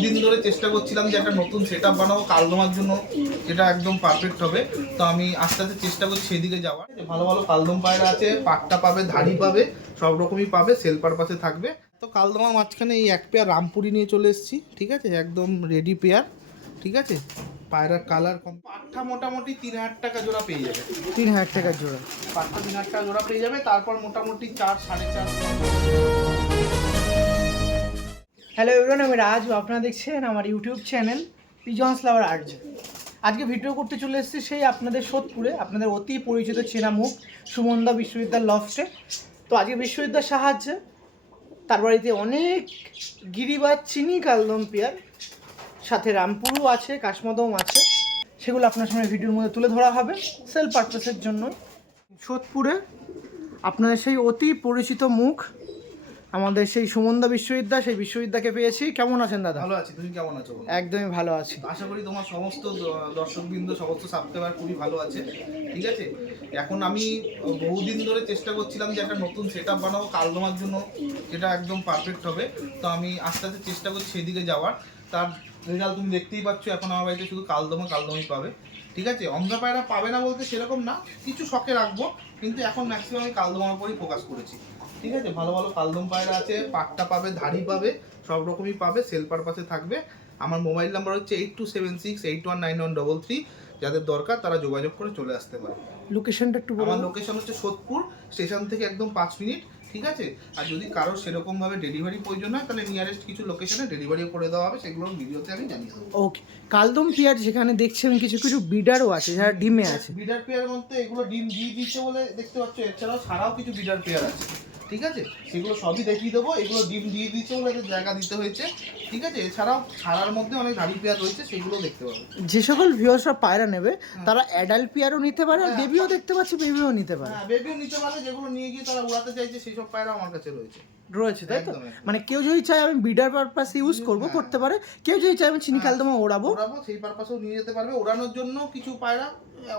বহুদিন ধরে চেষ্টা করছিলাম যে একটা নতুন সেটআপ বানাবো কালদমার জন্য, যেটা একদম পারফেক্ট হবে। তো আমি আস্তে আস্তে চেষ্টা করছি সেদিকে যাওয়ার। ভালো ভালো কালদম পায়রা আছে, পাট্টা পাবে, ধাড়ি পাবে, সব রকমই পাবে, সেল পারপাসে থাকবে। তো কালদমার মাঝখানে এই এক পেয়ার রামপুরি নিয়ে চলে এসেছি, ঠিক আছে, একদম রেডি পেয়ার, ঠিক আছে। পায়রার কালার কম, পাট্টা মোটামুটি 3,000 টাকা জোড়া পেয়ে যাবে। 3,000 টাকা জোড়া পাট্টা 3,000 টাকা জোড়া পেয়ে যাবে। তারপর মোটামুটি 4-4.5। হ্যালো এভরিওয়ান, আমি রাজ, আপনারা দেখছেন আমার ইউটিউব চ্যানেল পিজনস লাভার আর্য। আজকে ভিডিও করতে চলে এসেছি সেই আপনাদের সোদপুরে, আপনাদের অতি পরিচিত চেনা মুখ সুমনদা বিশ্ববিদ্যালয় লফটে। তো আজকে বিশ্ববিদ্যালয়ের সাহায্যে তার বাড়িতে অনেক গিরিবাজ চিনি কালদম পেয়ার, সাথে রামপুরও আছে, কাশমাদম আছে, সেগুলো আপনার সামনে ভিডিওর মধ্যে তুলে ধরা হবে সেল পারপাসের জন্য। সোদপুরে আপনাদের সেই অতি পরিচিত মুখ, আমাদের সেই সুমনদা বিশ্ববিদ্যালয়, সেই বিশ্ববিদ্যালয়কে পেয়েছি। কেমন আছেন দাদা? ভালো আছি, তুমি কেমন আছো? একদমই ভালো আছি। আশা করি তোমার সমস্ত দর্শকবৃন্দ, সমস্ত সাবস্ক্রাইবার খুবই ভালো আছে, ঠিক আছে। এখন আমি বহুদিন ধরে চেষ্টা করছিলাম যে একটা নতুন সেটআপ বানাবো কালদমার জন্য, যেটা একদম পারফেক্ট হবে। তো আমি আস্তে আস্তে চেষ্টা করছি সেদিকে যাওয়ার। তার রেজাল্ট তুমি দেখতেই পাচ্ছ। এখন আমার বাড়িতে শুধু কালদমই পাবে, ঠিক আছে। অন্ধা পায়রা পাবে না বলতে সেরকম না, কিছু শখে রাখবো, কিন্তু এখন ম্যাক্সিমাম আমি কালদমার উপরেই ফোকাস করেছি, ঠিক আছে। ভালো ভালো কালদম পায়রা আছে, পাট্টা পাবে, ধাড়ি পাবে, সব রকমই পাবে, সেল পারপাসে থাকবে। আমার মোবাইল নাম্বার হচ্ছে 8276819133। যাদের দরকার তারা যোগাযোগ করে চলে আসতে পারে। লোকেশনটা একটু বলুন। আমার লোকেশন হচ্ছে সোদপুর স্টেশন থেকে একদম 5 মিনিট, ঠিক আছে। আর যদি কারোর সেরকমভাবে ডেলিভারি প্রয়োজন হয় তাহলে নিয়ারেস্ট কিছু লোকেশনে ডেলিভারিও করে দেওয়া হবে, সেগুলোর ভিডিওতে আমি জানিয়ে দেবো। ওকে, কালদম পেয়ার যেখানে দেখছেন কিছু কিছু বিডারও আছে যারা ডিমে আছে। বিডার পেয়ার মধ্যে এগুলো ডিম দিয়ে দিচ্ছে বলে দেখতে পাচ্ছ, এছাড়াও ছাড়াও কিছু বিডার পেয়ার আছে, ঠিক আছে। সেগুলো সবই দেখিয়ে দেবো। এগুলো ডিম দিয়ে দিচ্ছে বলে এদের জায়গা দিতে হয়েছে, ঠিক আছে। এছাড়াও ছাড়ার মধ্যে অনেক ধাড়ি পেয়ার রয়েছে, সেগুলো দেখতে পাবে। যে সকল ভিউয়ার্সরা পায়রা নেবে তারা অ্যাডাল্ট পেয়ারও নিতে পারে, আর বেবিও দেখতে পাচ্ছি, বেবিও নিতে পারে। হ্যাঁ, বেবিও নিতে পারে। যেগুলো নিয়ে গিয়ে তারা উড়াতে চাইছে সেই সব পায়রা আমার কাছে রয়েছে, রয়েছে, তাই তো? একদম, একদম। মানে কেউ যদি চায় আমি বিডার পারপাস ইউজ করবো, করতে পারে। কেউ যদি চায় আমি চিনি কালদমা ওড়াবো, সেই পারপাসেও নিয়ে যেতে পারবে। ওড়ানোর জন্য কিছু পায়রা,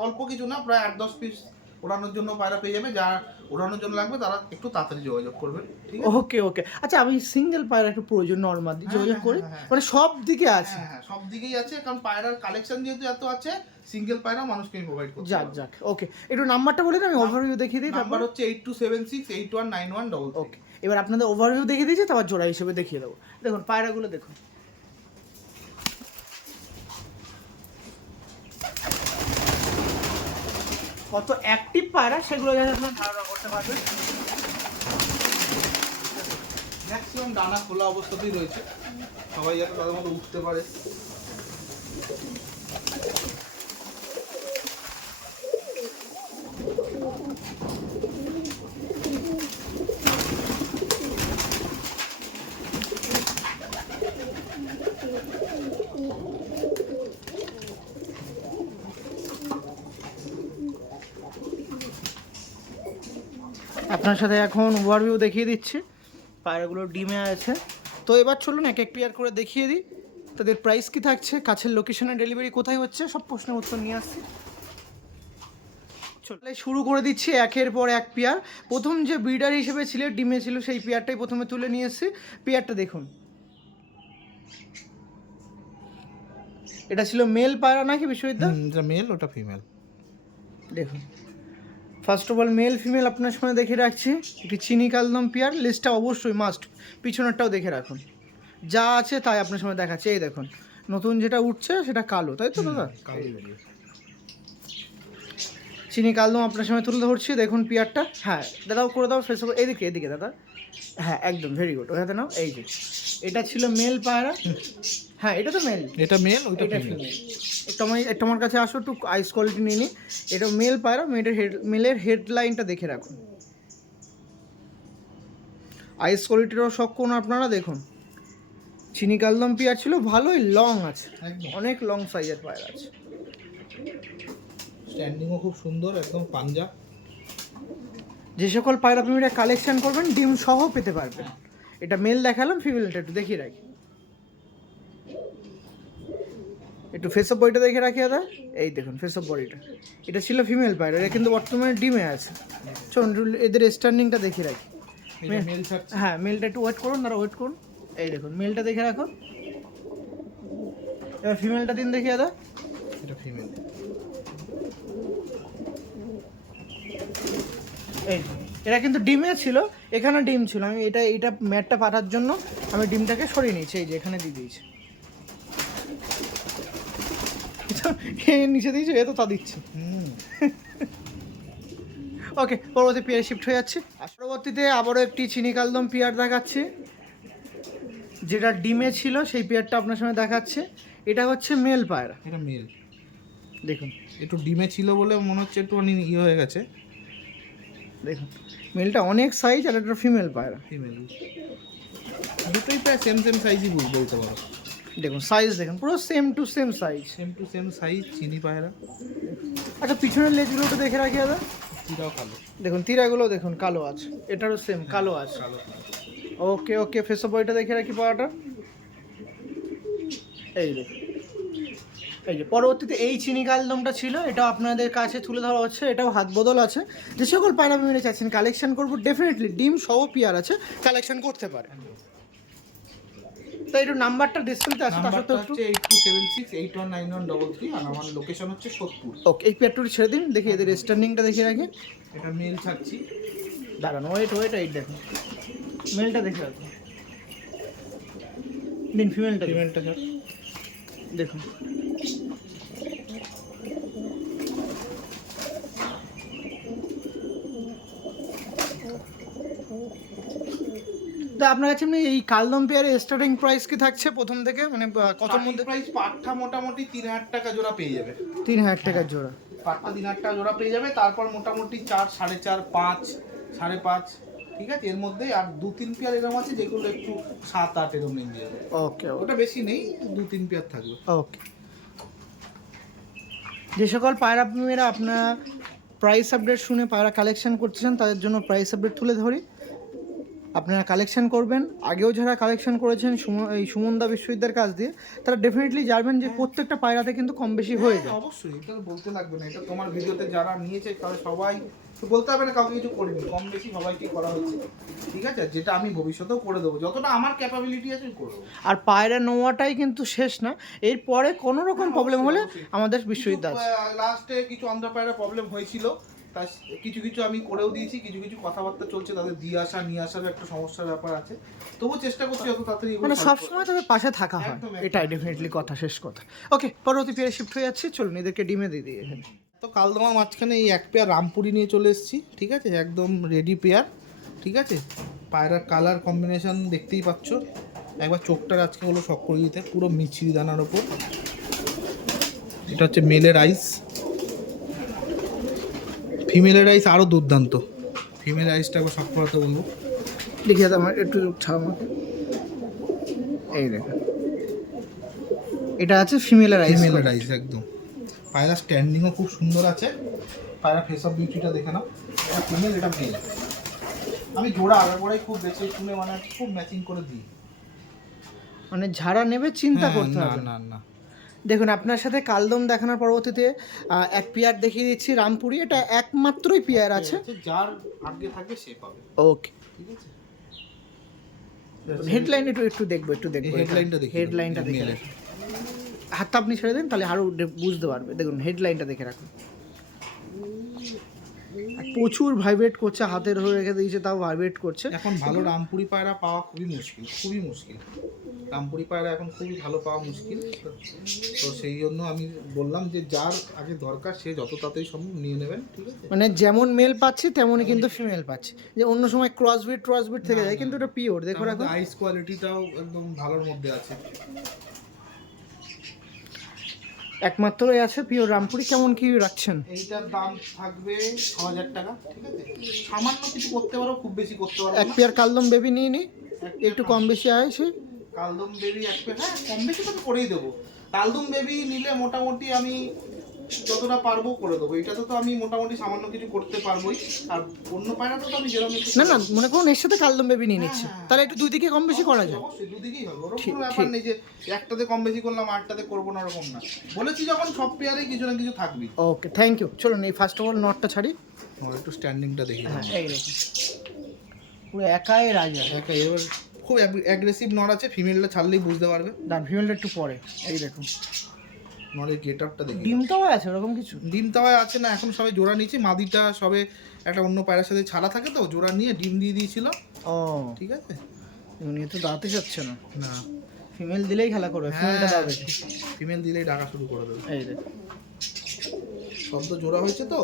অল্প কিছু না, প্রায় 8-10 পিস ওড়ানোর জন্য পায়রা পেয়ে যাবে। যারা ওড়ানোর জন্য লাগবে তারা একটু তাড়াতাড়ি যোগাযোগ করবে, ঠিক আছে। ওকে ওকে। আচ্ছা, আমি সিঙ্গেল পায়রা একটু প্রয়োজন নর্মালি যোগাযোগ করি, মানে সব দিকে আছে। হ্যাঁ, সব দিকেই আছে, কারণ পায়রার কালেকশন যেহেতু এত আছে, সিঙ্গেল পায়রা মানুষকে আমি প্রোভাইড করতে যাক পারবো। যাক, ওকে। একটু নাম্বারটা বলে দিন, আমি ওভারভিউ দেখিয়ে দিই। নাম্বার হচ্ছে 8276819133। ওকে, এবার আপনাদের ওভারভিউ দেখিয়ে দিয়েছি, তারপর জোড়া হিসেবে দেখিয়ে দেবো। দেখুন পায়রাগুলো দেখুন, কত অ্যাক্টিভ পায়রা, সেগুলো যাতে আপনারা ধারণা করতে পারবেন। ম্যাক্সিমাম ডানা খোলা অবস্থাতেই রয়েছে, সবাই যাতে তাদের মতো উঠতে পারে। আপনার সাথে এখন ওভারভিউ দেখিয়ে দিচ্ছি, পায়রাগুলো ডিমে আছে। তো এবার চলুন এক এক পেয়ার করে দেখিয়ে দিই, তাদের প্রাইস কি থাকছে, কাছের লোকেশনে ডেলিভারি কোথায় হচ্ছে, সব প্রশ্নের উত্তর নিয়ে আসছি। চলে শুরু করে দিচ্ছি একের পর এক পেয়ার। প্রথম যে ব্রিডার হিসেবে ছিল, ডিমে ছিল, সেই পেয়ারটাই প্রথমে তুলে নিয়ে এসেছি। পেয়ারটা দেখুন, এটা ছিল মেল পায়রা নাকি বিশ্ববিদ্যালয়? এটা মেল, ওটা ফিমেল। দেখুন, first of all male female আপনার সামনে দেখে রাখছি। একটি চিনি কালদম পেয়ার, লিস্টটা অবশ্যই মাস্ট, পিছনেরটাও দেখে রাখুন। যা আছে তাই আপনার সামনে দেখাচ্ছে। এই দেখুন, নতুন যেটা উঠছে সেটা কালো, তাই তো দাদা? চিনি কালদম আপনার সামনে তুলে ধরছি। দেখুন পেয়ারটা, হ্যাঁ দাদাও করে দাও ফেস, এদিকে এদিকে দাদা, হ্যাঁ একদম ভেরি গুড। ওখানে নাও, এই যে এটা ছিল মেল পায়রা। হ্যাঁ, এটা তো মেল, এটা মেল, ওটা এটা ফিমেল। ফিমেল। একটু আমার কাছে আসো, একটু আইস কোয়ালিটি নিয়ে নিই। এটা মেল পায়রা, মেলের হেডলাইনটা দেখে রাখুন। আইস কোয়ালিটিরও শখ করুন আপনারা। দেখুন, চিনি কালদম পেয়ার ছিল, ভালোই লং আছে, অনেক লং সাইজের পায়রা আছে। স্ট্যান্ডিংও খুব সুন্দর, একদম পাঞ্জা। যে সকল পায়রা প্রেমীরা কালেকশন করবেন ডিম সহ পেতে পারবেন। এটা মেল দেখালাম, ফিমেলটা একটু দেখিয়ে রাখি। একটু ফেস অফ বডিটা দেখে রাখি দাদা, এই দেখুন ফেস অফ বডিটা। এটা ছিল ফিমেল পায়রা, এটা কিন্তু বর্তমানে ডিমে আছে। চলুন এদের স্ট্যান্ডিংটা দেখিয়ে রাখি। হ্যাঁ, মেলটা একটু ওয়েট করুন, দাঁড়া ওয়েট করুন। এই দেখুন মেলটা দেখে রাখুন, এবার ফিমেলটা দিন দেখি দাদা। এটা ফিমেল। এই এটা কিন্তু ডিমে ছিল, এখানে ডিম ছিল, আমি এটা ম্যাটটা পাঠার জন্য আমি ডিমটাকে সরিয়ে নিয়েছি, এই যে এখানে দিয়ে দিয়েছি। নিচে দিয়েছি, এ তো তা দিচ্ছি। ওকে, পরবর্তী পেয়ারে শিফট হয়ে যাচ্ছে। আর পরবর্তীতে আবারও একটি চিনি কালদম পেয়ার দেখাচ্ছি, যেটা ডিমে ছিল সেই পেয়ারটা আপনার সামনে দেখাচ্ছে। এটা হচ্ছে মেল পায়রা। এটা মেল। দেখুন একটু ডিমে ছিল বলে মনে হচ্ছে একটুখানি ইয়ে হয়ে গেছে। দেখুন মেলটা অনেক সাইজ, আর একটা ফিমেল পায়রা। ফিমেল দুটোই প্রায় সেম সাইজই বলতে পারো। দেখুন সাইজ দেখুন, পুরো same to same size. Same to same size চিনি পায়রা। আচ্ছা পিছনের লেজগুলো একটু দেখে রাখি দাদা। তিরাও কালো। দেখুন তিরাগুলো দেখুন কালো আছে, এটারও সেম কালো আছে। কালো। ওকে ওকে, ফেস অফ বডিটা দেখে রাখি পাওয়াটা। এই দেখুন, এই যে পরবর্তীতে এই চিনি কালদমটা ছিল, এটাও আপনাদের কাছে তুলে ধরা হচ্ছে। এটাও হাত বদল আছে। যে সকল পায়রা মেরে চাচ্ছেন কালেকশন করবো, ডেফিনেটলি ডিম সহ পেয়ার আছে, কালেকশন করতে পারে। তো একটু নাম্বারটা ডিসপ্লেতে আছে, তার সাথে একটু 8276819133 আর আমার লোকেশন হচ্ছে সোদপুর। ওকে, এই পেয়ারটুকু ছেড়ে দিন, দেখি এদের স্ট্যান্ডিংটা দেখিয়ে রাখি। এটা মেল ছাড়ছি। দাঁড়ান, ওয়েট এই দেখুন মেলটা দেখে রাখুন। দিন ফিমেলটা ছাড়। দেখুন তো আপনার কাছে এই কালদম পেয়ারের স্টার্টিং প্রাইস কি থাকছে প্রথম থেকে, মানে কতর মধ্যে? প্রাইস পাঠা মোটামুটি 3000 টাকা জোড়া পেয়ে যাবে। 3000 টাকার জোড়া পাঠা 3000 টাকা জোড়া পেয়ে যাবে। তারপর মোটামুটি 4, 4.5, 5, 5.5, ঠিক আছে। এর মধ্যে আর 2-3 পেয়ার এরকম আছে যেগুলো একটু 7-8 এরকম রেঞ্জে যাবে। ওকে ওটা বেশি নেই, 2-3 পেয়ার থাকবে। ওকে, যে সকল পায়রা প্রেমীরা আপনারা প্রাইস আপডেট শুনে পায়রা কালেকশন করতেছেন, তাদের জন্য প্রাইস আপডেট তুলে ধরি। আপনারা কালেকশন করবেন, আগেও যারা কালেকশন করেছেন এই সুমনদা বিশ্ববিদ্যালয়ের কাছ দিয়ে, তারা ডেফিনেটলি জানবেন যে প্রত্যেকটা পায়রাতে কিন্তু কম বেশি হয়ে যায়। অবশ্যই, এটা তো বলতে লাগবে না। এটা তোমার ভিডিওতে যারা নিয়েছে তারা সবাই তো বলতে হবে না কাউকে কিছু করিনি, কম বেশি সবাইকে করা হয়েছে, ঠিক আছে। যেটা আমি ভবিষ্যতেও করে দেবো, যতটা আমার ক্যাপাবিলিটি আছে করবো। আর পায়রা নেওয়াটাই কিন্তু শেষ না, এরপরে কোনো রকম প্রবলেম হলে আমাদের বিশ্ববিদ্যালয় লাস্টে কিছু আন্ধ্রা পায়রা প্রবলেম হয়েছিল, তা কিছু আমি করেও দিয়েছি। কিছু কথাবার্তা চলছে, তাদের দিয়ে আসা নিয়ে আসার একটা সমস্যার ব্যাপার আছে। তবুও চেষ্টা করছি যত তাড়াতাড়ি, মানে সবসময় তবে পাশে থাকা হয়, এটাই ডেফিনেটলি কথা, শেষ কথা। ওকে, পরবর্তী পেয়ারে শিফট হয়ে যাচ্ছে, চলুন এদেরকে ডিমে দিয়ে দিই এখানে। তো কালদমার মাঝখানে এই এক পেয়ার রামপুরি নিয়ে চলে এসেছি, ঠিক আছে, একদম রেডি পেয়ার, ঠিক আছে। পায়রার কালার কম্বিনেশন দেখতেই পাচ্ছ। একবার চোখটার আজকে হলো শখ করে দিতে, পুরো মিছরি দানার ওপর। এটা হচ্ছে মেলের আইস, ফিমেলের আইস আরও দুর্দান্ত। ফিমেল আইসটা একবার শখ করাতে বলবো। লিখে দাও আমার একটু ছাড়া। এই দেখুন, এটা আছে ফিমেলের আইস। ফিমেলের আইস একদম। পায়রা স্ট্যান্ডিংও খুব সুন্দর আছে। পায়রা ফেস অফ বিউটিটা দেখে নাও। এটা ফিমেল, এটা মেল। আমি জোড়া আগাগোড়াই খুব বেছে শুনে মানে খুব ম্যাচিং করে দিই। মানে যারা নেবে চিন্তা করতে হবে না না। দেখুন আপনার সাথে কালদম দেখানোর পরবর্তীতে এক পেয়ার দেখিয়ে দিচ্ছি রামপুরি। এটা একমাত্রই পেয়ার আছে, যার আগে থাকবে সে পাবে। ওকে, ঠিক আছে। হেডলাইন একটু দেখবো হেডলাইনটা দেখি। হেডলাইনটা দেখে রাখুন। হাতটা আপনি ছেড়ে দেন, তাহলে আরও বুঝতে পারবে। দেখুন হেডলাইনটা দেখে রাখুন। প্রচুর ভাইব্রেট করছে, হাতের ধরে রেখে দিয়েছে তাও ভাইব্রেট করছে। এখন ভালো রামপুরি পায়রা পাওয়া খুবই মুশকিল। রামপুরি পায়রা এখন খুবই ভালো পাওয়া মুশকিল। তো সেই জন্য আমি বললাম যে যার আগে দরকার সে যত তাড়াতাড়ি সম্ভব নিয়ে নেবেন, ঠিক আছে। মানে যেমন মেল পাচ্ছি তেমনই কিন্তু ফিমেল পাচ্ছি। যে অন্য সময় ক্রসবিট থেকে যায়, কিন্তু এটা পিওর। দেখো রাখো, আইস কোয়ালিটিটাও একদম ভালোর মধ্যে আছে। একমাত্রই আছে পিওর রামপুরি। কেমন কি রাখছেন? এইটার দাম থাকবে 6000 টাকা, ঠিক আছে। সামান্য কিছু করতে পারো, খুব বেশি করতে পারো। এক পেয়ার কালদম বেবি নিয়ে নি, একটু কম বেশি আছে। কালদম বেবি এক পেয়ার, হ্যাঁ কম বেশি তো করেই দেবো। কালদম বেবি নিলে মোটামুটি আমি যতটা পারবো করে দেবো। এটাতে তো আমি মোটামুটি সামান্য কিছু করতে পারবোই। আর অন্য পায়রাতে তো আমি যেরকম না মনে করুন এর সাথে কালদম বেবি নিয়ে নিচ্ছি, তাহলে একটু দুই দিকে কম বেশি করা যায়। অবশ্যই দুদিকেই হবে, ওরকম কোনো ব্যাপার নেই যে একটাতে কম বেশি করলাম আরটাতে করবো না, ওরকম না। বলেছি যখন সব পেয়ারেই কিছু না কিছু থাকবে। ওকে, থ্যাংক ইউ। চলুন এই ফার্স্ট অফ অল নটটা ছাড়ি। একটু স্ট্যান্ডিংটা দেখি। হ্যাঁ এই দেখুন, পুরো একাই রাজা। এবার খুব অ্যাগ্রেসিভ নর আছে, ফিমেলটা ছাড়লেই বুঝতে পারবে। দাঁড়ান ফিমেলটা একটু পরে, এই দেখুন নরের গেট আপটা দেখি। ডিম তাও আছে ওরকম কিছু? ডিম তাওয়ায় আছে না, এখন সবাই জোড়া নিয়েছে, মাদিটা সবে একটা অন্য পায়রার সাথে ছাড়া থাকে তো, জোড়া নিয়ে ডিম দিয়ে দিয়েছিল। ও ঠিক আছে, উনি তো দাঁতে যাচ্ছে না, না ফিমেল দিলেই খেলা করবে, ফিমেলটা দাও দেখি। ফিমেল দিলেই ডাকা শুরু করে দেবে। এই দেখুন সব তো জোড়া হয়েছে তো,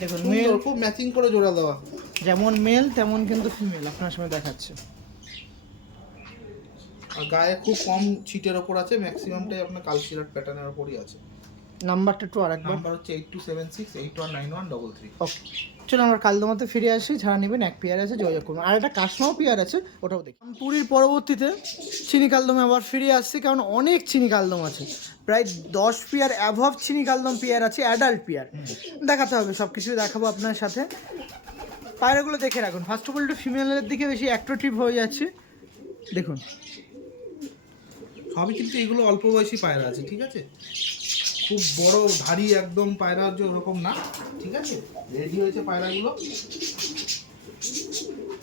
দেখুন সুন্দর, মেল খুব ম্যাচিং করে জোড়া দেওয়া। যেমন মেল তেমন কিন্তু ফিমেল আপনার সামনে দেখাচ্ছে। আর গায়ে খুব কম ছিটের ওপর আছে, ম্যাক্সিমামটাই আপনার কালচিলার প্যাটার্নের ওপরই আছে। নাম্বারটা একটু আরেকবার। নাম্বার হচ্ছে 8276819133। ওকে চলো আমরা কালদমাতে ফিরে আসি, যারা নেবেন এক পেয়ার আছে যোগাযোগ করুন। আর একটা কাশমাও পেয়ার আছে, ওটাও দেখি। পুরীর পরবর্তীতে চিনি কালদমে আবার ফিরে আসছি, কারণ অনেক চিনি কালদম আছে, প্রায় 10 পেয়ার অ্যাভভ চিনি কালদম পেয়ার আছে, অ্যাডাল্ট পেয়ার দেখাতে হবে, সব কিছুই দেখাবো আপনার সাথে। পায়রাগুলো দেখে রাখুন, ফার্স্ট অফ অল একটু ফিমেলের দিকে বেশি অ্যাট্রাকটিভ হয়ে যাচ্ছে দেখুন। সবই কিন্তু এগুলো অল্প বয়সী পায়রা আছে, ঠিক আছে, খুব বড় ভারী একদম পায়রা যে ওরকম না, ঠিক আছে, রেডি হয়েছে পায়রাগুলো।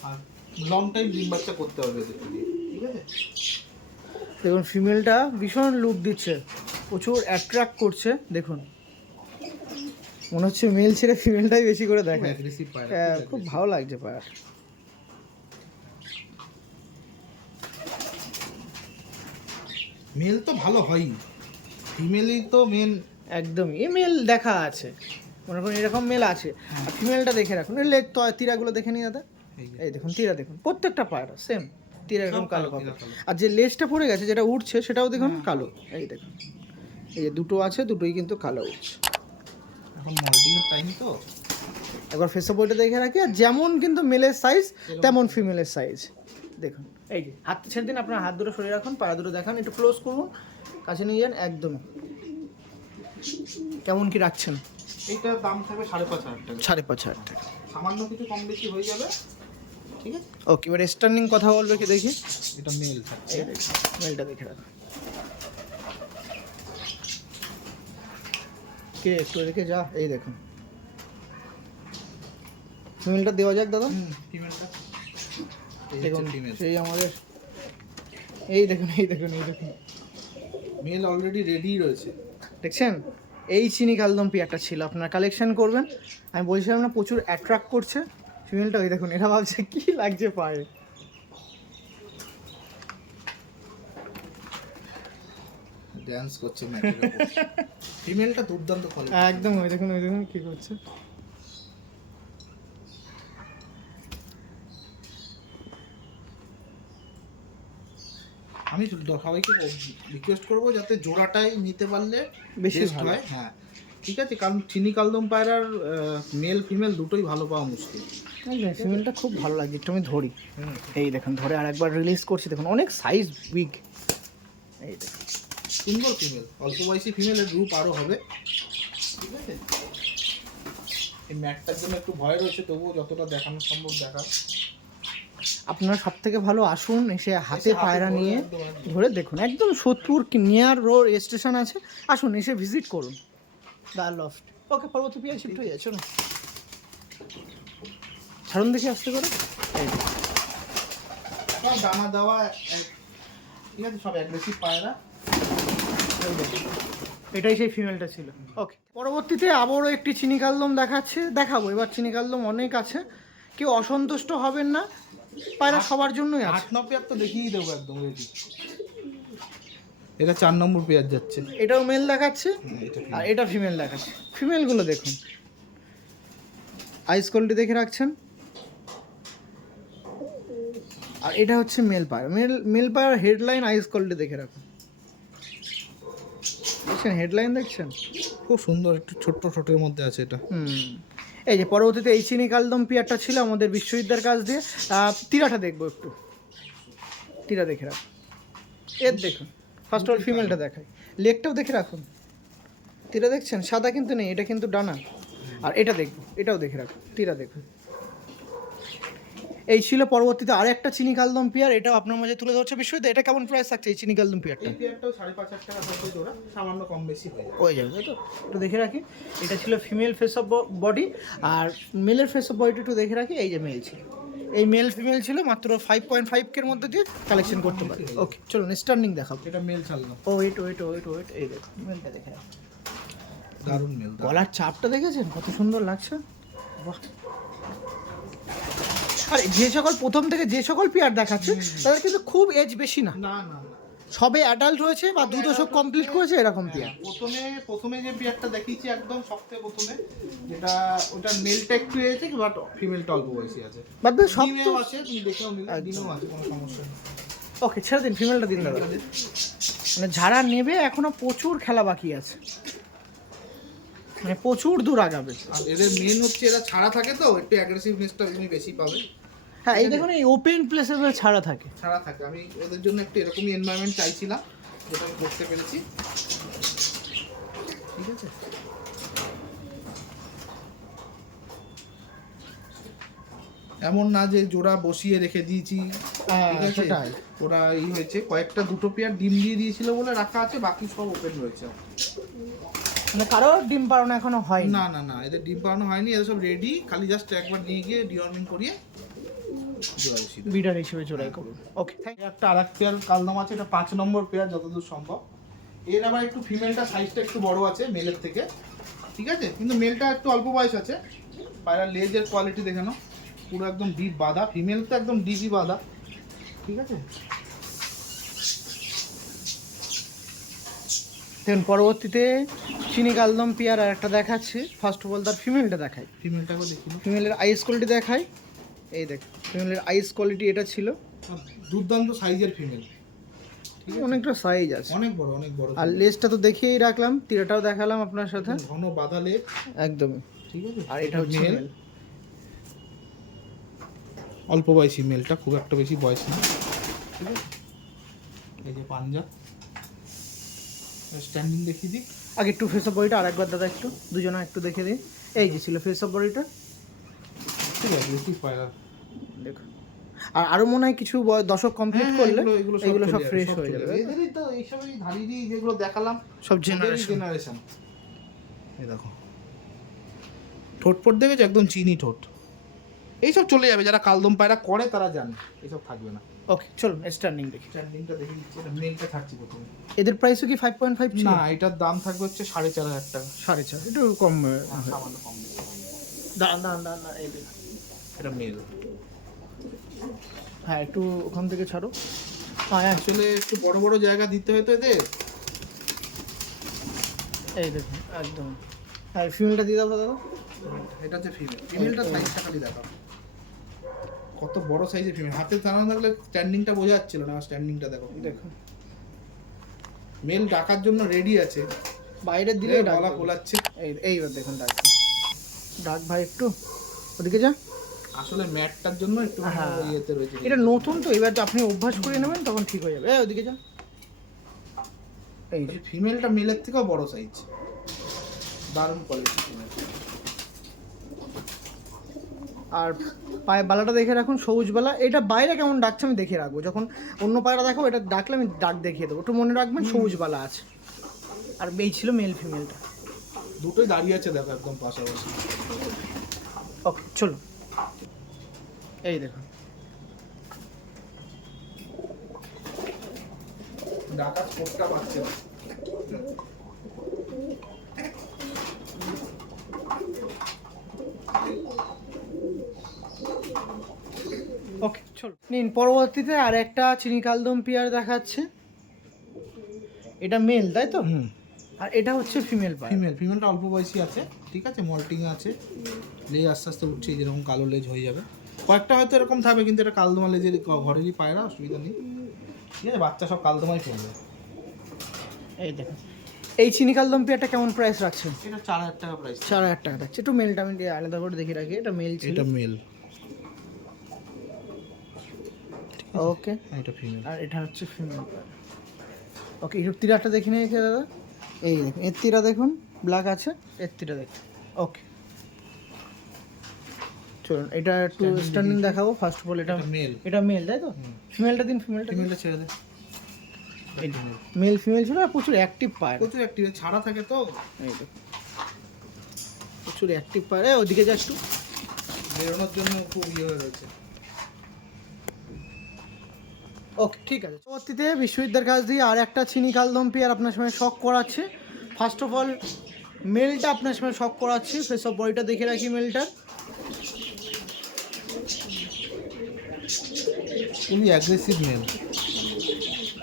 আর লং টাইম ডিম বাচ্চা করতে হবে এদেরকে দিয়ে, ঠিক আছে। দেখুন ফিমেলটা ভীষণ লুক দিচ্ছে, প্রচুর অ্যাট্রাক্ট করছে দেখুন, মনে হচ্ছে মেল ছেড়ে ফিমেলটাই বেশি করে দেখায়। অ্যাগ্রেসিভ পায়রা, হ্যাঁ, খুব ভালো লাগছে পায়রা। মেল তো ভালো হয়ই, ফিমেলই তো মেন। একদমই এই মেল দেখা আছে, মনে করুন এরকম মেল আছে, আর ফিমেলটা দেখে রাখুন, এই লেগ তো তীরাগুলো দেখে নিই দাদা, এই দেখুন তীরা দেখুন, প্রত্যেকটা পায়রা সেম তীরা এরকম কালো পাবে। আর যে লেজটা পড়ে গেছে যেটা উঠছে সেটাও দেখুন কালো, এই দেখুন এই যে দুটো আছে, দুটোই কিন্তু কালো উঠছে। এখন মল্টিংয়ের টাইম তো, একবার ফেসে বইটা দেখে রাখি। আর যেমন কিন্তু মেলের সাইজ তেমন ফিমেলের সাইজ দেখুন। এই যে হাত ছেড়ে দিন, আপনার হাত দুটো সরিয়ে রাখুন, পায়রা দুটো দেখান, একটু ক্লোজ করুন, কাছে নিয়ে যান একদমই। কেমন কি রাখছেন? এইটার দাম থাকবে 5,500 টাকা, 5,500 টাকা। সামান্য কিছু কম বেশি হয়ে যাবে, ঠিক আছে। ওকে এবার স্টার্নিং কথা বলবে কি দেখি। এটা মেল থাকছে, এই দেখুন মেলটা দেখে রাখুন, কে একটু দেখে যা, এই দেখুন ফিমেলটা দেওয়া যাক দাদা। ফিমেলটা দেখুন ফিমেল, সেই আমাদের এই দেখুন এই দেখুন এই দেখুন মেল অলরেডি রেডি রয়েছে, দেখছেন। এই চিনি কালদম পেয়ারটা ছিল, আপনার কালেকশন করবেন, আমি বলছিলাম না প্রচুর অ্যাট্রাক্ট করছে ফিমেলটা, ওই দেখুন এরা ভাবছে কি লাগছে পায়ে। ড্যান্স করছে ম্যাটের উপর। ফিমেলটা দুর্দান্ত কোয়ালিটি, একদম ওই দেখুন কি করছে। আমি সবাইকে রিকোয়েস্ট করবো যাতে জোড়াটাই নিতে পারলে বেশি বেস্ট ভালো হয়। হ্যাঁ ঠিক আছে, কারণ চিনি কালদম পায়রার মেল ফিমেল দুটোই ভালো পাওয়া মুশকিল। ফিমেলটা খুব ভালো লাগছে, একটু আমি ধরি, এই দেখুন ধরে আর একবার রিলিজ করছি, দেখুন অনেক সাইজ বিগ, এই দেখুন সুন্দর ফিমেল, অল্প বয়সী ফিমেলের গ্রুপ আরও হবে, ঠিক আছে। এই ম্যাটটার জন্য একটু ভয় রয়েছে, তবুও যতটা দেখানো সম্ভব দেখা। আপনারা সব থেকে ভালো আসুন, এসে হাতে পায়রা ধরে নিয়ে একদম ধরে দেখুন, একদম সোদপুর নিয়ার রোড স্টেশন আছে, আসুন এসে ভিজিট করুন দা লফট। ওকে পরবর্তী পেয়ার শিফট হয়ে যাচ্ছে না, ছাড়ুন দেখি আসতে করে, এই দেখুন। সব দানা দেওয়া ঠিক আছে, সব অ্যাগ্রেসিভ পায়রা। এটাই সেই ফিমেলটা ছিল। ওকে পরবর্তীতে আবারও একটি চিনি কালদম দেখাবো, এবার চিনি কালদম অনেক আছে, কেউ অসন্তুষ্ট হবেন না, পায়রা সবার জন্যই আছে। 8-9 পেয়ার তো দেখিয়ে দেবো একদম রেডি। এটা 4 নম্বর পেয়ার যাচ্ছে, এটাও মেল দেখাচ্ছে এটা আর এটা ফিমেল দেখাচ্ছে। ফিমেলগুলো দেখুন, আইস কোয়ালিটি দেখে রাখছেন, আর এটা হচ্ছে মেল পায়রা। মেল পায়রার হেডলাইন আইস কোয়ালিটি দেখে রাখুন, দেখছেন হেডলাইন দেখছেন, খুব সুন্দর, একটু ছোট্ট ছোটের মধ্যে আছে এটা। এই যে পরবর্তীতে এই চিনি কালদম পেয়ারটা ছিল আমাদের বিশ্ববিদ্যার কাছ দিয়ে। তীরাটা দেখবো একটু, তীরা দেখে রাখুন, এর দেখুন ফার্স্ট অল ফিমেলটা দেখাই, লেগটাও দেখে রাখুন, তীরা দেখছেন সাদা কিন্তু নেই, এটা কিন্তু ডানা। আর এটা দেখবো, এটাও দেখে রাখুন, তীরা দেখুন। এই ছিল পরবর্তীতে আর একটা চিনি কালদম পেয়ার, এটাও আপনার মাঝে তুলে ধরছে বিশ্ববিদ্যালয়। এটা কেমন প্রাইস থাকছে এই চিনি কালদম পেয়ারটা? এই পেয়ারটাও 5,500 টাকা থাকবে জোড়া, সামান্য কম বেশি হয়ে যাবে। হয়ে যাবে তাই তো, একটু দেখে রাখি। এটা ছিল ফিমেল ফেস অফ বডি, আর মেলের ফেস অফ বডিটা একটু দেখে রাখি, এই যে মেল ছিল। এই মেল ফিমেল ছিল মাত্র 5.5 এর মধ্যে দিয়ে কালেকশন করতে পারে। ওকে চলুন স্টার্নিং দেখাবো। এটা মেল ছাড়লাম, ও ওয়েট ওয়েট ওয়েট ওয়েট, এই দেখো মেলটা দেখে দারুণ মেল। গলার চাপটা দেখেছেন কত সুন্দর লাগছে, বাহ। আর যে সকল প্রথম থেকে যে সকল পেয়ার দেখাচ্ছে তাদের কিন্তু খুব এজ বেশি না, না না না, সবে অ্যাডাল্ট রয়েছে বা 2 দশক কমপ্লিট করেছে এরকম পেয়ার। প্রথমে যে পেয়ারটা দেখিয়েছি একদম সবথেকে প্রথমে, যেটা ওটা মেলটা একটু এসেছে বাট ফিমেলটা অল্প বয়সী আছে, বাদ বাকি সব তো ডিমেও আছে, তুমি দেখেও নিলে ডিমেও আছে, কোনো সমস্যা নেই। ওকে ছেড়ে দিন, ফিমেলটা দিন দাদা। মানে যারা নেবে এখনো প্রচুর খেলা বাকি আছে, মানে প্রচুর দূর আগাবে। আর এদের মেন হচ্ছে এরা ছাড়া থাকে তো একটু অ্যাগ্রেসিভনেসটা তুমি বেশি পাবে। হ্যাঁ এই দেখুন এই ওপেন প্লেসে ছাড়া থাকে। ছাড়া থাকে, আমি ওদের জন্য একটু এরকমই এনভায়রনমেন্ট চাইছিলাম, যেটা আমি করতে পেরেছি। ঠিক আছে, এমন না যে জোড়া বসিয়ে রেখে দিয়েছি, ঠিক আছে, সেটাই। ওরা এই হয়েছে কয়েকটা দুটো পেয়ার ডিম দিয়ে দিয়েছিল বলে রাখা আছে, বাকি সব ওপেন রয়েছে। মানে কারো ডিম পাড়ানো এখনো হয়নি? না না না, এদের ডিম পাড়ানো হয়নি, এদের সব রেডি, খালি জাস্ট একবার নিয়ে গিয়ে ডিওয়ার্মিং করিয়ে জোড়া বসিয়ে দেবো। বিডার হিসেবে জোড়াই করুন। Okay thank you. একটা আরেক পেয়ার কালদম আছে, এটা 5 নম্বর পেয়ার যতদূর সম্ভব। এর আবার একটু ফিমেলটা সাইজটা একটু বড় আছে মেলের থেকে, ঠিক আছে, কিন্তু মেলটা একটু অল্প বয়স আছে। পায়রা লেজের কোয়ালিটি দেখে নাও, পুরো একদম ডিপ বাঁধা, ফিমেল তো একদম ডিপই বাঁধা, ঠিক আছে। দেখুন পরবর্তীতে চিনি কালদম পেয়ার আর একটা দেখাচ্ছি। ফার্স্ট অফ অল তার ফিমেলটা দেখাই, ফিমেলটাকেও দেখি, ফিমেলের আইস কোয়ালিটি দেখাই। এই দেখ ফিমেলের আইস কোয়ালিটি এটা ছিল, দুর্দান্ত সাইজের ফিমেল, অনেকটা সাইজ আছে, অনেক বড় অনেক বড়। আর লেজটা তো দেখিয়েই রাখলাম, তীরাটাও দেখালাম আপনার সাথে, ঘন বাঁধা লেজ, একদমই। ঠিক আছে। আর এটা হচ্ছে মেল, মেল। অল্প বয়সী মেলটা, খুব একটা বেশি বয়স না, ঠিক আছে। এই যে পাঞ্জাব স্ট্যান্ডিং দেখিয়ে দিই আগে একটু ফেস অফ বডিটা আরেকবার দাদা একটু দুজনে একটু দেখে দিই। এই যে ছিল ফেস অফ বডিটা, ঠিক আছে। বেশি পায়রা দেখো। আর আরো মনে হয় কিছু দশক কমপ্লিট করলে এগুলো সব ফ্রেশ হয়ে যাবে। এদেরই তো এইসবই ধারিদি যেগুলো দেখালাম, সব জেনারেশন। এই দেখো ঠোঁট ফোট দেখেছো, একদম চিনি ঠোঁট। এইসব চলে যাবে, যারা কালদম পায়রা করে তারা জানে, এইসব থাকবে না। ওকে চলুন স্ট্যান্ডিং দেখি। স্ট্যান্ডিংটা দেখে দিচ্ছি, এটা মেলটা থাকছে প্রথমে। এদের প্রাইসও কি 5.5 ছিল? না, এটার দাম থাকবে হচ্ছে 4,500 টাকা। 4.5 একটু কম। সামান্য কম। দাঁড়ান দাঁড়ান দাঁড়ান, এই দেখুন এটা মেল। হ্যাঁ একটু ওখান থেকে ছাড়ো। হ্যাঁ আসলে একটু বড় বড় জায়গা দিতে হয় তো এদের। এই দেখুন একদম। হ্যাঁ ফিমেলটা দিয়ে দাও দাদা। এটা হচ্ছে ফিমেল, ফিমেলটা সাইজটা খালি দেখো কত বড় সাইজের ফিমেল। হাতে টানা থাকলে স্ট্যান্ডিংটা বোঝা যাচ্ছিল না, স্ট্যান্ডিংটা দেখো। দেখুন মেল ডাকার জন্য রেডি আছে, বাইরে দিলে গলা কোলাচ্ছে। এইবার দেখুন ডাক, ডাক ভাই একটু ওদিকে যা। আসলে ম্যাটটার জন্য একটু ইয়েতে রয়েছে। এটা নতুন তো, এবার আপনি অভ্যাস করে নেবেন তখন ঠিক হয়ে যাবে। ওদিকে যা। এই ফিমেলটা মেলের থেকেও বড় সাইজ, দারুণ কোয়ালিটি ফিমেল। আর পায়ে বালাটা দেখে রাখুন, সবুজ বালা। এটা বাইরে কেমন ডাকছে আমি দেখে রাখবো, যখন অন্য পায়রা দেখাবো এটা ডাকলে আমি ডাক দেখিয়ে দেবো, একটু মনে রাখবেন সবুজ বালা আছে। আর এই ছিল মেল ফিমেলটা, দুটোই দাঁড়িয়ে আছে দেখো একদম পাশাপাশি। ওকে চলো এই দেখুন ডাকার স্পোর্টটা পাচ্ছে না। ওকে চলো নিন। পরবর্তীতে আর একটা চিনি কালদম পেয়ার দেখাচ্ছে। এটা মেল তাই তো? আর এটা হচ্ছে ফিমেল পায়রা। ফিমেলটা অল্প বয়সী আছে, ঠিক আছে, মল্টিং আছে, লেজ আস্তে আস্তে উঠছে, যেরকম কালো লেজ হয়ে যাবে। কয়েকটা হয়তো এরকম থাকবে, কিন্তু এটা কালদমা লেজের ঘরেরই পায়রা, অসুবিধা নেই, ঠিক আছে। বাচ্চা সব কালদমাই ফেলবে। এই দেখুন এই চিনি কালদম পেয়ারটা কেমন প্রাইস রাখছেন? এটা 4,000 টাকা প্রাইস। 4,000 টাকা থাকছে। একটু মেলটা আমি আলাদা করে দেখে রাখি, এটা মেল ছিল। এটা মেল, ওকে। এটা ফিমেল। আর এটা হচ্ছে ফিমেল। ওকে এর তীরাটা দেখে নিয়েছে দাদা। এই দেখুন এর তীরা দেখুন, ব্ল্যাক আছে, এর তীরা দেখুন। ওকে চলুন এটা একটু স্ট্যান্ডিং দেখাবো। ফার্স্ট অফ অল এটা মেল, এটা মেল তাই তো? ফিমেলটা দিন, ফিমেলটা ছেড়ে দে। মেল ফিমেল ছিল, আর প্রচুর অ্যাক্টিভ পায়, প্রচুর অ্যাক্টিভ, ছাড়া থাকে তো। এই দেখুন প্রচুর অ্যাক্টিভ পায়। ওদিকে যা একটু বেরোনোর জন্য খুব ইয়ে হয়ে রয়েছে। ওকে ঠিক আছে। পরবর্তীতে বিশ্ববিদ্যালয়ের কাছ দিয়ে আর একটা চিনি কালদম পেয়ার আপনার সঙ্গে শখ করাচ্ছে। ফার্স্ট অফ অল মেলটা আপনার সঙ্গে শখ করাচ্ছি, ফেস অফ বডিটা দেখে রাখি মেলটার। খুবই অ্যাগ্রেসিভ মেল।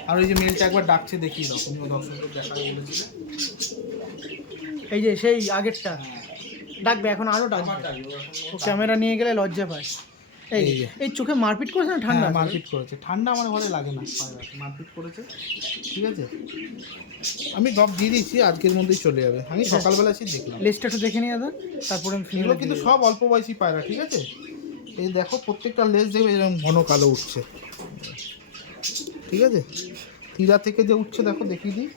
আর ওই যে মেলটা একবার ডাকছে দেখিয়ে দাও, তুমিও দর্শকদের দেখা বলেছিলে। এই যে সেই আগেরটা ডাকবে, এখন আরও ডাকবে। আমার ডাকবে, ও এখন ও ক্যামেরা নিয়ে গেলে লজ্জা পায়। এই এই যে। এই চোখে মারপিট করেছে না ঠান্ডা? হ্যাঁ, মারপিট করেছে। ঠান্ডা আমার ঘরে লাগে না, মারপিট করেছে। ঠিক আছে, আমি ড্রপ দিয়ে দিয়েছি, আজকের মধ্যেই চলে যাবে। আমি সকালবেলা এসে দেখলাম। লেজটা একটু দেখে নিয়ে দাদা, তারপরে আমি এগুলো কিন্তু সব অল্প বয়সী পায়রা, ঠিক আছে। এই দেখো প্রত্যেকটা লেজ দেখবে এরকম ঘন কালো উঠছে, ঠিক আছে। তীরা থেকে যে উঠছে দেখো, দেখিয়ে দিই।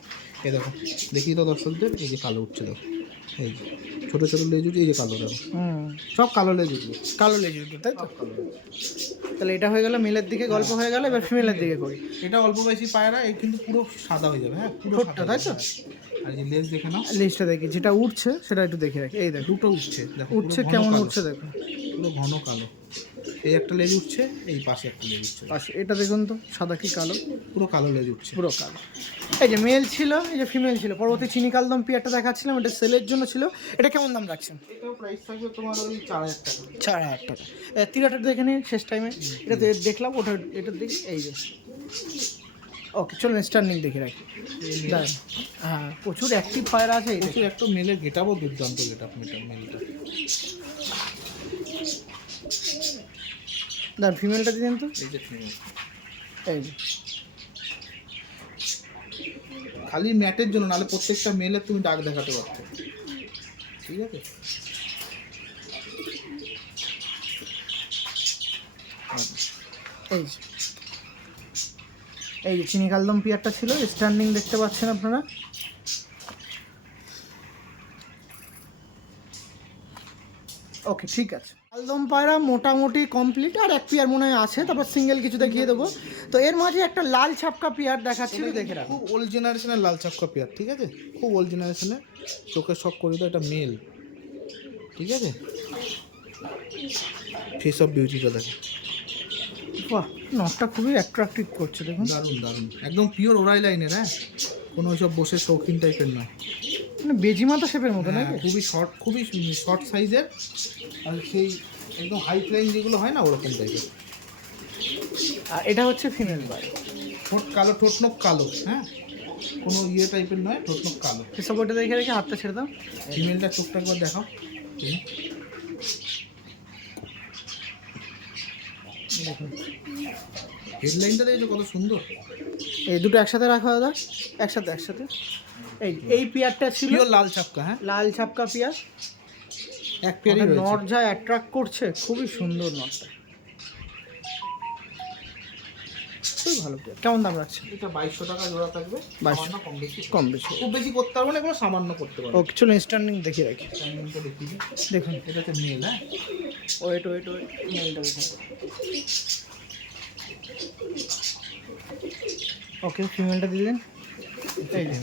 এই দেখো, দেখিয়ে দাও দর্শকদের। এই যে কালো উঠছে দেখো, এই যে ছোটো ছোটো লেজ উঠছে, এই যে কালো দেখো, সব কালো লেজ উঠবে। কালো লেজ উঠবে, তাই তো? সব কালো লেজ। তাহলে এটা হয়ে গেল মেলের দিকে গল্প হয়ে গেল, এবার ফিমেলের দিকে করি। এটা অল্প বয়সী পায়রা, এই কিন্তু পুরো সাদা হয়ে যাবে। হ্যাঁ, পুরো ঠোঁটটা, সাদা তাই তো? হয়ে যাবে। আর এই যে লেজ দেখে নাও, লেজটা দেখি, যেটা উঠছে সেটা একটু দেখে রাখি। এই দেখো দুটো উঠছে দেখো, উঠছে, পুরো ঘন কেমন কালো, উঠছে দেখো। পুরো ঘন কালো। এই একটা লেজ উঠছে, এই পাশে একটা লেজ উঠছে, পাশে এটা দেখুন তো, সাদা কি কালো, পুরো কালো লেজ উঠছে। পুরো কালো। এই যে মেল ছিল, এই যে ফিমেল ছিল। পরবর্তী চিনি কালদম পেয়ারটা দেখাচ্ছিলাম, এটা সেলের জন্য ছিল। এটা কেমন দাম রাখছেন? এটাও প্রাইস থাকবে তোমার ওই 4000 টাকা। 4000 টাকা। তিরাটা দেখে নিন শেষ টাইমে, এটা দেখলাম, ওটা এটা দেখি। এই যে ওকে, চলুন স্টার্নিং দেখে রাখি। দাঁড়ান, হ্যাঁ প্রচুর অ্যাক্টিভ ফায়ার আছে। এই প্রচুর একটা মেলের গেটাবও দুর্দান্ত গেটাপ মেলটা। দাঁড়ান, ফিমেলটা দিলেন তো। এই যে female। এই যে খালি ম্যাটের জন্য, নাহলে প্রত্যেকটা মেলের তুমি ডাক দেখাতে পারতো, ঠিক আছে। এই যে এই যে চিনি কালদম পিয়ারটা ছিল, স্ট্যান্ডিং দেখতে পাচ্ছেন আপনারা। ওকে ঠিক আছে, কালদম পায়রা মোটামুটি কমপ্লিট। আর এক পেয়ার মনে হয় আছে, তারপর সিঙ্গেল কিছু দেখিয়ে দেবো। তো এর মাঝে একটা লাল ছাপকা পেয়ার দেখাচ্ছি, দেখে রাখুন। খুব ওল্ড জেনারেশনের লাল চাপকা পেয়ার, ঠিক আছে। খুব ওল্ড জেনারেশনের, চোখে শখ করে দাও, এটা মেল, ঠিক আছে। ফেস অফ বিউটিটা দেখো, বাহ, নখটা খুবই অ্যাট্রাকটিভ করছে দেখুন। দারুণ দারুণ, একদম পিওর ওরাই লাইনের। হ্যাঁ, কোনো ওইসব বসে শৌখিন টাইপের নয়, মানে বেজি মাথা শেপের মতো হ্যাঁ, নাকি? খুবই শর্ট সাইজের। আর সেই একদম হাই ফ্লাইং যেগুলো হয় না, ওরকম টাইপের। আর এটা হচ্ছে ফিমেল বাই, ঠোঁট কালো, ঠোঁট নখ কালো। হ্যাঁ, কোনো ইয়ে টাইপের নয়, ঠোঁট নখ কালো। এসব ওটা দেখে রেখে হাতটা ছেড়ে দাও। ফিমেলটা চোখটা একবার দেখাও তুমি। দেখুন হেডলাইনটা দেখছো কত সুন্দর। এই দুটো একসাথে রাখা দাদা, একসাথে একসাথে। এই পেয়ারটা ছিল পিওর লাল চাপকা। হ্যাঁ, লাল ছাপকা পেয়ার। এক পেয়ারই রয়েছে। নট যা অ্যাট্রাক্ট করছে, খুবই সুন্দর নটটা, খুবই ভালো পেয়ার। কেমন দাম রাখছে? এটা 2200 টাকা জোড়া থাকবে। 2200 সামান্য কম বেশি, কম বেশি। খুব বেশি করতে পারবো না, এগুলো সামান্য করতে পারবো। ওকে চলো স্ট্যান্ডিং দেখে রাখি। টাইমিংটা দেখিয়ে দিই। দেখুন এটা হচ্ছে মেল। হ্যাঁ, ওয়েট মেলটা দেখুন। ওকে ফিমেলটা দিলেন। এই যে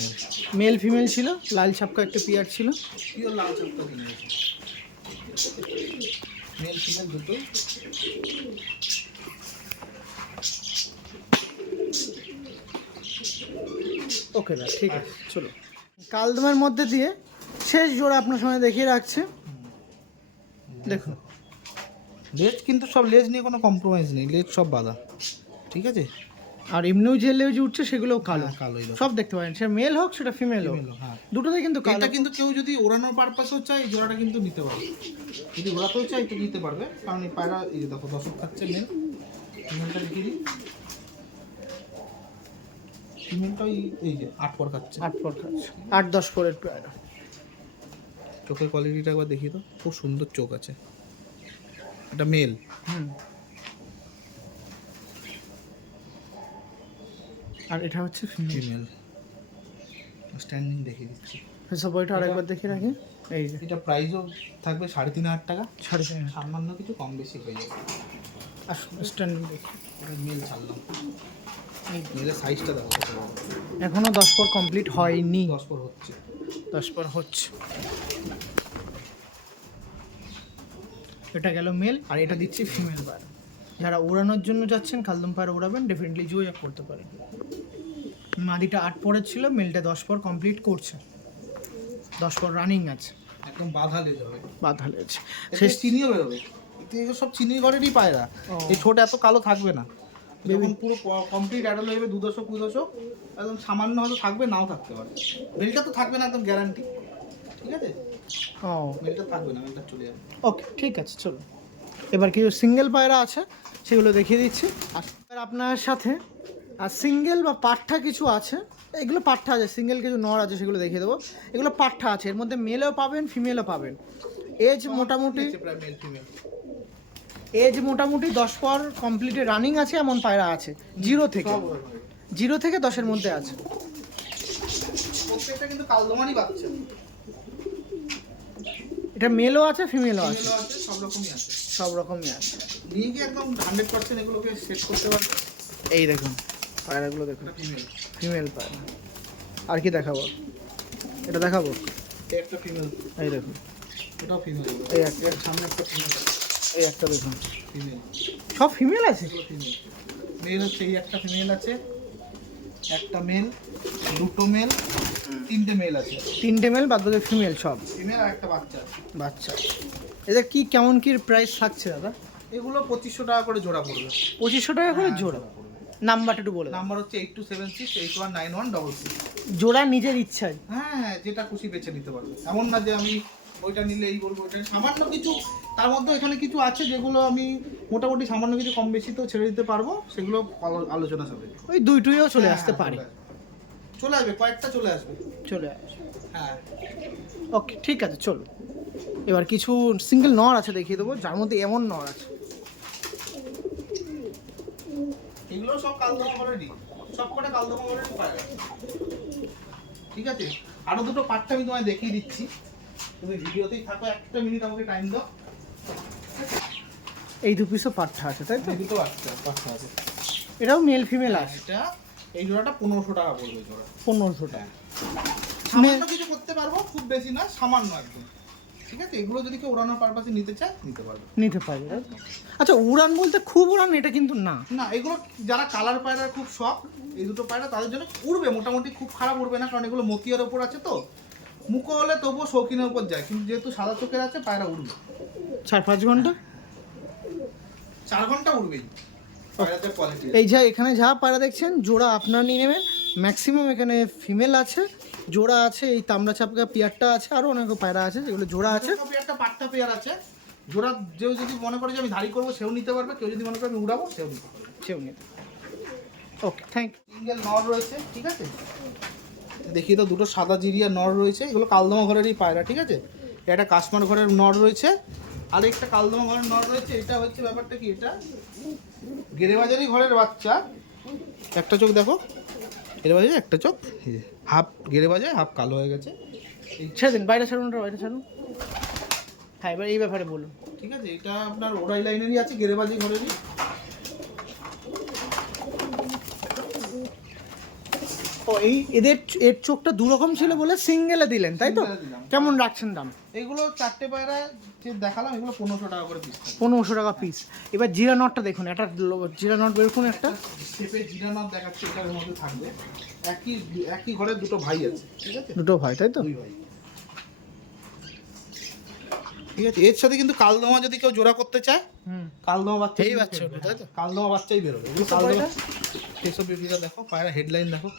মেল ফিমেল ছিল, লাল ছাপকা একটা পেয়ার ছিল। পিওর লাল চাপকা কিনে গেছে, মেল ফিমেল দুটোই। ওকে না ঠিক আছে, চলো কালদমের মধ্যে দিয়ে শেষ জোড়া আপনার সামনে দেখিয়ে রাখছে। দেখুন লেজ কিন্তু সব, লেজ নিয়ে কোনো কম্প্রোমাইজ নেই, লেজ সব বাঁধা, ঠিক আছে। আর এমনিও যে লেজ উঠছে সেগুলোও কালো, হ্যাঁ, কালোই দেখো। সব দেখতে পারেন, সে মেল হোক সেটা ফিমেল হোক, Female, হ্যাঁ। দুটোতে কিন্তু কালো। এটা কিন্তু কেউ যদি ওড়ানোর পারপাসও চায়, এই জোড়াটা কিন্তু নিতে পারবে। যদি ওড়াতেও চাই তো নিতে পারবে, কারণ এই পায়রা, এই যে দেখো দর্শক খাচ্ছে মেল। ফিমেলটা দেখিয়ে দিই। ফিমেলটা এই যে 8 পর খাচ্ছে, 8 পর খাচ্ছে, 8-10 পরের পেয়ারা। চোখের কোয়ালিটিটা একবার দেখিয়ে দাও, খুব সুন্দর চোখ আছে। এটা মেল। আর এটা হচ্ছে ফিমেল। ফিমেল স্ট্যান্ডিং দেখিয়ে দিচ্ছি। এসব বইটা আরেকবার দেখে রাখি। এই যে এটা প্রাইসও থাকবে 3500 টাকা, 3.5। সামান্য কিছু কম বেশি হয়ে যাবে। আসুন স্ট্যান্ডিং দেখি। এটা মেল ছাড়লাম, মেলের সাইজটা দেখো কত বড়। এখনো 10 পর কমপ্লিট হয়নি, 10 পর হচ্ছে। 10 পর হচ্ছে। এটা গেল মেল, আর এটা দিচ্ছি ফিমেল বার। যারা ওড়ানোর জন্য যাচ্ছেন কালদম পায়রা ওড়াবেন, ডেফিনেটলি যোগাযোগ করতে পারেন। মাদিটা 8 পরের ছিল, মেলটা 10 পর কমপ্লিট করছে, 10 পর রানিং আছে, একদম বাঁধা লেজ হবে, বাঁধা লেজ। শেষ চিনিও বেরোবে, এগুলো সব চিনি ঘরেরই পায়রা। এই ছোট এত কালো থাকবে না, যখন পুরো কমপ্লিট অ্যাডাল্ট হয়ে যাবে 2 দশক 2 দশক, একদম সামান্য হয়তো থাকবে, নাও থাকতে পারে। মেলটা তো থাকবে না, একদম গ্যারান্টি। ঠিক আছে, ও মেলটা থাকবে না, মেলটা চলে যাবে। ওকে, ঠিক আছে, চলো এবার কিছু সিঙ্গেল পায়রা আছে সেগুলো দেখিয়ে দিচ্ছি। আর আপনার সাথে আর সিঙ্গেল বা পাঠা কিছু আছে, এগুলো পাঠা আছে, সিঙ্গেল কিছু নর আছে, সেগুলো দেখিয়ে দেবো। এগুলো পাঠা আছে, এর মধ্যে মেলও পাবেন ফিমেলও পাবেন। এজ মোটামুটি প্রায় মেল ফিমেল। 10 পর কমপ্লিটে রানিং আছে এমন পায়রা আছে, 0 থেকে 10-এর মধ্যে আছে। প্রত্যেকটা কিন্তু কালদমারই বাচ্চা, এটা মেলও আছে ফিমেলও আছে, ফিমেলও আছে, সব রকমই আছে। সব রকমই আছে। নিয়ে গিয়ে একদম 100% এগুলোকে সেট করতে পারবে। এই দেখুন পায়রাগুলো দেখুন, এটা ফিমেল, ফিমেল পায়রা। আর কি দেখাবো, এটা দেখাবো, একটা ফিমেল, এই দেখুন, এটাও ফিমেল। এই একটা, এর সামনে একটা ফিমেল, এই একটা দেখুন, ফিমেল, সব ফিমেল আছে। এগুলো ফিমেল। মেল হচ্ছে এই একটা ফিমেল আছে, একটা মেল, দুটো মেল, 3টে মেল আছে, 3টে মেল, বাদ বাকি ফিমেল সব ফিমেল আর একটা বাচ্চা আছে। বাচ্চা। এদের কি কেমন কি প্রাইস থাকছে দাদা? এগুলো 2500 টাকা করে জোড়া পড়বে। 2500 টাকা করে হ্যাঁ, জোড়া। নাম্বারটা একটু বলে দাও। নাম্বার হচ্ছে 8276819166। জোড়া নিজের ইচ্ছায়। হ্যাঁ, যেটা খুশি বেছে নিতে পারবে, এমন না যে আমি ওইটা নিলে এই বলবো ওইটা। সামান্য কিছু তার মধ্যে এখানে কিছু আছে যেগুলো আমি মোটামুটি সামান্য কিছু কম বেশি তো ছেড়ে দিতে পারবো, সেগুলো আলোচনা হবে। ওই দুইটুইও চলে আসতে পারে, চলে আসবে, কয়েকটা চলে আসবে। চলে আসে। হ্যাঁ, ওকে, ঠিক আছে, চলো এবার কিছু সিঙ্গেল নর আছে দেখিয়ে দেবো, যার মধ্যে এমন নর আছে। এগুলো সব কালদমা করেনি, সব কটা কালদমা করেনি পায়রা। ঠিক আছে, আরো দুটো পার্টটা আমি তোমায় দেখিয়ে দিচ্ছি, তুমি ভিডিওতেই থাকো, একটা মিনিট আমাকে টাইম দাও। এই 2 পিসও পাঠা আছে, তাই তো? এই দুটো পার্টটা আছে, এটাও মেল ফিমেল আছে। এটা এই জোড়াটা 1500 টাকা পড়বে জোড়া। 1500 টাকা। সামান্য কিছু করতে পারবো, খুব বেশি না, সামান্য একদম। ঠিক আছে, এগুলো যদি কেউ ওড়ানোর পারপাসে নিতে চায় নিতে পারবে। নিতে পারবে, তাই তো? আচ্ছা, উড়ান বলতে খুব উড়ান এটা কিন্তু না। না, এগুলো যারা কালার পায়রার খুব শখ, এই দুটো পায়রা তাদের জন্য উড়বে, মোটামুটি খুব খারাপ উড়বে না, কারণ এগুলো মতিয়ার ওপর আছে তো, মুখো হলে তবুও শৌখিনের উপর যায়, কিন্তু যেহেতু সাদা চোখের আছে পায়রা উড়বে। 4-5 ঘন্টা 4 ঘন্টা উড়বেই পায়রাদের কোয়ালিটি। এই যা এখানে যা পায়রা দেখছেন জোড়া আপনারা নিয়ে নেবেন। ম্যাক্সিমাম এখানে ফিমেল আছে, জোড়া আছে, এই তামড়া চাপকা পিয়ারটা আছে, আরও অনেক পায়রা আছে যেগুলো জোড়া আছে। একটা পাট্টা পেয়ার আছে, জোড়া কেউ যদি মনে করে যে আমি ধাড়ি করবো সেও নিতে পারবে, কেউ যদি মনে করে আমি উড়াবো সেও নিতে পারবে। সেও নিতে। ওকে, থ্যাংক ইউ। সিঙ্গেল নর রয়েছে, ঠিক আছে, দেখিয়ে তো দুটো সাদা জিরিয়া নর রয়েছে, এগুলো কালদমা ঘরেরই পায়রা। ঠিক আছে, এটা কাশ্মার ঘরের নর রয়েছে, আর একটা কালদমা ঘরের নর রয়েছে। এটা হচ্ছে ব্যাপারটা কি, এটা গেরেবাজারি ঘরের বাচ্চা। একটা চোখ দেখো, গেরেবাজারে একটা চোখ, হাফ গেরেবাজায় হাফ কালো হয়ে গেছে। ছেড়ে দিন, বাইরে ছাড়ুন, বাইরে ছাড়ুন। হ্যাঁ, এবার এই ব্যাপারে বলুন। ঠিক আছে, এটা আপনার ওড়াই লাইনেরই আছে, গেরেবাজি ঘরেরই। ও, এই এর চোখটা দুরকম ছিল বলে সিঙ্গেলে দিলেন, তাই তো? Single এ দিলাম। কেমন রাখছেন দাম? এগুলো 4টে পায়রা যে দেখালাম, এগুলো 1500 টাকা করে পিস। 1500 টাকা পিস। এবার জিরা নটটা দেখুন, একটা জিরা নট বেরকুন একটা। শেপে জিরা নট দেখাচ্ছে, এটার মধ্যে থাকবে। একই ঘরের দুটো ভাই আছে, ঠিক আছে, দুটো ভাই, তাই তো? 2 ভাই। ঠিক আছে, এর সাথে কিন্তু কালদমা যদি কেউ জোড়া করতে চায়, কালদমা বাচ্চা, এই বাচ্চা হবে, তাই তো? কালদমা বাচ্চাই বেরোবে। এগুলো কত কালদমা। এটা? এসব বিউটিটা দেখো, পায়রা হেডলাইন দেখো,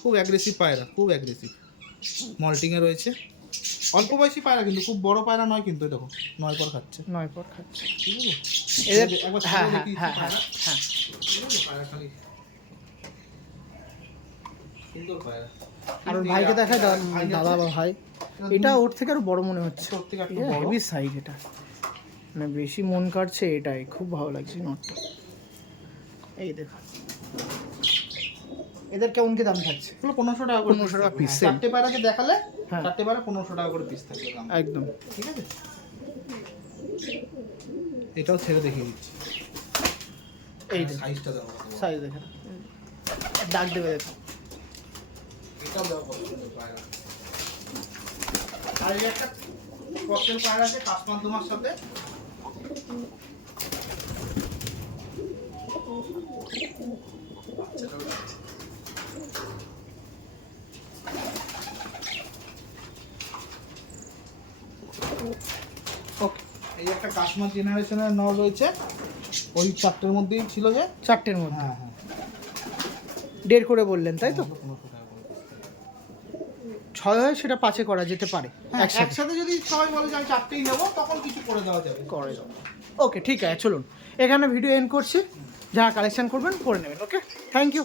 খুব অ্যাগ্রেসিভ পায়রা, খুব অ্যাগ্রেসিভ। মল্টিংয়ে রয়েছে, অল্প বয়সী পায়রা, কিন্তু খুব বড় পায়রা নয়, কিন্তু দেখো 9 পর খাচ্ছে। 9 পর খাচ্ছে। ঠিক আছে, এদের একবার হ্যাঁ ছাড়িয়ে হ্যাঁ দেখিয়ে হ্যাঁ দিচ্ছি হ্যাঁ পায়রা। হ্যাঁ। ঠিক আছে, পায়রা খালি সুন্দর পায়রা। আর ওর ভাইকে দেখায় দাদা বা ভাই, এটা ওর থেকে আরো বড় মনে হচ্ছে। ওর থেকে একটু বড়। হেভি সাইজ এটা, মানে বেশি মন কাটছে এটাই, খুব ভালো লাগছে নটটা। এই দেখো, এদের কেমন কি দাম থাকছে? এগুলো 1500 টাকা করে 1500 টাকা পিস। piece, 4টে পায়রা যে দেখালে, হ্যাঁ। 4টে পায়রা 1500 টাকা করে পিস থাকবে দাম। একদম। ঠিক আছে, এটাও ছেড়ে দেখিয়ে দিচ্ছি। এই দেখো সাইজটা দেখো, সাইজ দেখো, ডাক দেবে দেখো। এটাও দেখো কত সুন্দর পায়রা। আর এই একটা ক্রসের পায়রা আছে কাশ্মার দোমার সাথে, ওকে, এই একটা কাশ্মীর জেনারেশনের নল রয়েছে, ওই চারটের মধ্যেই ছিল যে। চারটের মধ্যে হ্যাঁ হ্যাঁ, 1.5 করে বললেন তাই তো? 1500 টাকা করে। 6 হয় সেটা 5-এ করা যেতে পারে হ্যাঁ, একসাথে। একসাথে যদি সবাই বলে যে আমি চারটেই নেবো, তখন কিছু করে দেওয়া যাবে। করে দেবো। ওকে ঠিক আছে, চলুন এখানে ভিডিও এন্ড করছি। যারা কালেকশন করবেন করে নেবেন। ওকে, থ্যাংক ইউ।